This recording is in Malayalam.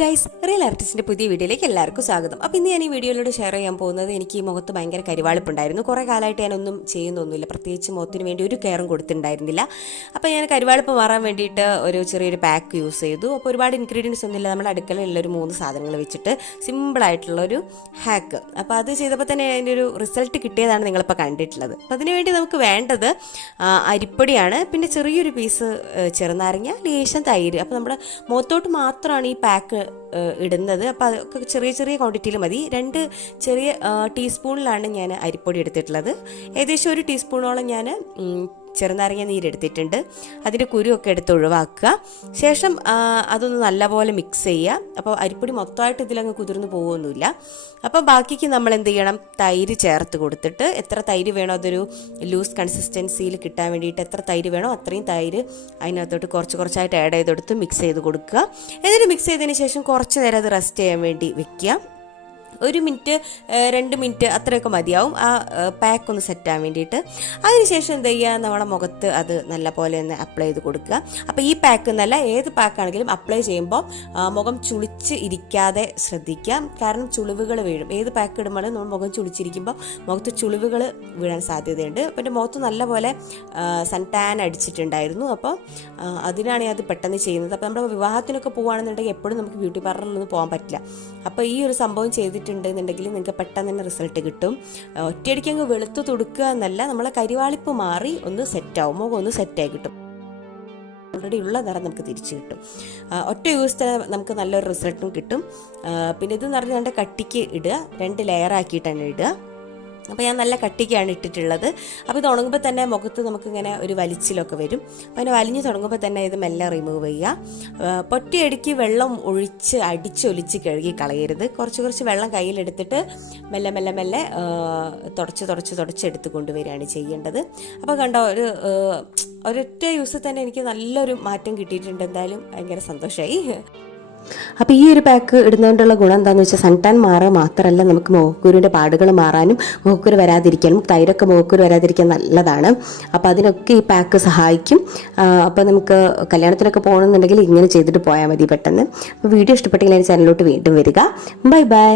ഗൈസ് റിയൽ ആർട്ടിസ്റ്റിന്റെ പുതിയ വീഡിയോയിലേക്ക് എല്ലാവർക്കും സ്വാഗതം. അപ്പോൾ ഇന്ന് ഞാൻ ഈ വീഡിയോയിലൂടെ ഷെയർ ചെയ്യാൻ പോകുന്നത് എനിക്ക് ഈ മുഖത്ത് ഭയങ്കര കരിവാളിപ്പുണ്ടായിരുന്നു. കുറേ കാലമായിട്ട് ഞാനൊന്നും ചെയ്യുന്നൊന്നുമില്ല. പ്രത്യേകിച്ച് മുഖത്തിന് വേണ്ടി ഒരു കെയറും കൊടുത്തിട്ടുണ്ടായിരുന്നില്ല. അപ്പോൾ ഞാൻ കരിവാളിപ്പ് മാറാൻ വേണ്ടിയിട്ട് ഒരു ചെറിയൊരു പാക്ക് യൂസ് ചെയ്തു. അപ്പോൾ ഒരുപാട് ഇൻഗ്രീഡിയൻസ് ഒന്നുമില്ല. നമ്മുടെ അടുക്കളയിലുള്ള ഒരു മൂന്ന് സാധനങ്ങൾ വെച്ചിട്ട് സിമ്പിളായിട്ടുള്ള ഒരു ഹാക്ക് അപ്പോൾ അത് ചെയ്തപ്പോൾ തന്നെ അതിന്റെ ഒരു റിസൾട്ട് കിട്ടിയതാണ് നിങ്ങളിപ്പോൾ കണ്ടിട്ടുള്ളത്. അപ്പോൾ അതിനുവേണ്ടി നമുക്ക് വേണ്ടത് അരിപ്പൊടിയാണ്. പിന്നെ ചെറിയൊരു പീസ് ചെറുനാരങ്ങ ലേശം തൈര്. അപ്പോൾ നമ്മുടെ മുഖത്തോട്ട് മാത്രമാണ് ഈ പാക്ക് ഇടുന്നത്. അപ്പോൾ അതൊക്കെ ചെറിയ ചെറിയ ക്വാണ്ടിറ്റിയിൽ മതി. രണ്ട് ചെറിയ ടീസ്പൂണിലാണ് ഞാൻ അരിപ്പൊടി എടുത്തിട്ടുള്ളത്. ഏകദേശം ഒരു ടീസ്പൂണോളം ഞാൻ ചെറുനാരങ്ങ നീരെടുത്തിട്ടുണ്ട്. അതിന്റെ കുരുവൊക്കെ എടുത്ത് ഒഴിവാക്കുക. ശേഷം അതൊന്ന് നല്ലപോലെ മിക്സ് ചെയ്യുക. അപ്പോൾ അരിപ്പൊടി മൊത്തമായിട്ട് ഇതിലങ്ങ് കുതിർന്ന് പോകുമൊന്നുമില്ല അപ്പോൾ ബാക്കിക്ക് നമ്മൾ എന്ത് ചെയ്യണം? തൈര് ചേർത്ത് കൊടുത്തിട്ട് എത്ര തൈര് വേണോ അതൊരു ലൂസ് കൺസിസ്റ്റൻസിയിൽ കിട്ടാൻ വേണ്ടിയിട്ട് എത്ര തൈര് വേണോ അത്രയും തൈര് അതിനകത്തോട്ട് കുറച്ച് കുറച്ചായിട്ട് ആഡ് ചെയ്ത് കൊടുത്ത് മിക്സ് ചെയ്ത് കൊടുക്കുക. എന്നിട്ട് മിക്സ് ചെയ്തതിന് ശേഷം കുറച്ച് നേരം അത് റെസ്റ്റ് ചെയ്യാൻ വേണ്ടി വെക്കുക. ഒരു മിനിറ്റ് രണ്ട് മിനിറ്റ് അത്രയൊക്കെ മതിയാവും. ആ പാക്ക് ഒന്ന് സെറ്റ് വേണ്ടിയിട്ട്. അതിനുശേഷം എന്ത് ചെയ്യുക? നമ്മുടെ മുഖത്ത് അത് നല്ല പോലെ ഒന്ന് അപ്ലൈ ചെയ്ത് കൊടുക്കുക. അപ്പോൾ ഈ പാക്ക് നല്ല ഏത് പാക്കാണെങ്കിലും അപ്ലൈ ചെയ്യുമ്പോൾ മുഖം ചുളിച്ച് ഇരിക്കാതെ ശ്രദ്ധിക്കുക. കാരണം ചുളിവുകൾ വീഴും. ഏത് പാക്ക് ഇടുമ്പോഴും നമ്മൾ മുഖം ചുളിച്ചിരിക്കുമ്പോൾ മുഖത്ത് ചുളിവുകൾ വീഴാൻ സാധ്യതയുണ്ട്. പിന്നെ എന്റെ മുഖത്ത് നല്ലപോലെ സൺ ടാൻ അടിച്ചിട്ടുണ്ടായിരുന്നു. അപ്പോൾ അതിനാണ് അത് പെട്ടെന്ന് ചെയ്യുന്നത്. അപ്പോൾ നമ്മുടെ വിവാഹത്തിനൊക്കെ പോകുകയാണെന്നുണ്ടെങ്കിൽ എപ്പോഴും നമുക്ക് ബ്യൂട്ടി പാർലറിൽ പാർലറിലൊന്നും പോകാൻ പറ്റില്ല. അപ്പോൾ ഈ ഒരു സംഭവം ചെയ്തിട്ടുണ്ടെന്നുണ്ടെങ്കിൽ നിങ്ങൾക്ക് പെട്ടെന്ന് തന്നെ റിസൾട്ട് കിട്ടും. ഒറ്റയടിക്ക് അങ്ങ് വെളുത്ത് തുടുക്കുക എന്നല്ല നമ്മളെ കരിവാളിപ്പ് മാറി ഒന്ന് സെറ്റാവും മുഖം ഒന്ന് സെറ്റായി കിട്ടും. ഓൾറെഡി ഉള്ള നിറം നമുക്ക് തിരിച്ചു കിട്ടും. ഒറ്റ യൂസ് തന്നെ നമുക്ക് നല്ലൊരു റിസൾട്ടും കിട്ടും. പിന്നെ ഇത് നിറഞ്ഞ രണ്ട് കട്ടിക്ക് ഇടുക രണ്ട് ലെയർ ആക്കിയിട്ടാണ് ഇടുക. അപ്പോൾ ഞാൻ നല്ല കട്ടിക്കാണ് ഇട്ടിട്ടുള്ളത്. അപ്പോൾ ഇത് ഉണങ്ങുമ്പോൾ തന്നെ മുഖത്ത് നമുക്കിങ്ങനെ ഒരു വലിച്ചിലൊക്കെ വരും. അപ്പോൾ അതിനെ വലിഞ്ഞ് തുടങ്ങുമ്പോൾ തന്നെ ഇത് മെല്ലെ റിമൂവ് ചെയ്യുക. പൊട്ടിയടിക്ക് വെള്ളം ഒഴിച്ച് അടിച്ചൊലിച്ച് കഴുകി കളയരുത്. കുറച്ച് കുറച്ച് വെള്ളം കയ്യിലെടുത്തിട്ട് മെല്ലെ മെല്ലെ മെല്ലെ തുടച്ച് തുടച്ച് തുടച്ചെടുത്ത് കൊണ്ടുവരികയാണ് ചെയ്യേണ്ടത്. അപ്പോൾ കണ്ടോ ഒരു ഒരൊറ്റ യൂസിൽ തന്നെ എനിക്ക് നല്ലൊരു മാറ്റം കിട്ടിയിട്ടുണ്ട്. എന്തായാലും ഭയങ്കര സന്തോഷമായി അപ്പോൾ ഈ ഒരു പാക്ക് ഇടുന്നതുകൊണ്ടുള്ള ഗുണം എന്താണെന്ന് വെച്ചാൽ സൺടാൻ മാറുക മാത്രമല്ല നമുക്ക് മുഖക്കുരുവിന്റെ പാടുകൾ മാറാനും മുഖക്കുരു വരാതിരിക്കാനും തൈരൊക്കെ മുഖക്കുരു വരാതിരിക്കാൻ നല്ലതാണ്. അപ്പോൾ അതിനൊക്കെ ഈ പാക്ക് സഹായിക്കും. അപ്പോൾ നമുക്ക് കല്യാണത്തിനൊക്കെ പോകണമെന്നുണ്ടെങ്കിൽ ഇങ്ങനെ ചെയ്തിട്ട് പോയാൽ മതി പെട്ടെന്ന്. അപ്പോൾ വീഡിയോ ഇഷ്ടപ്പെട്ടെങ്കിൽ എന്റെ ചാനലിലോട്ട് വീണ്ടും വരിക. Bye bye.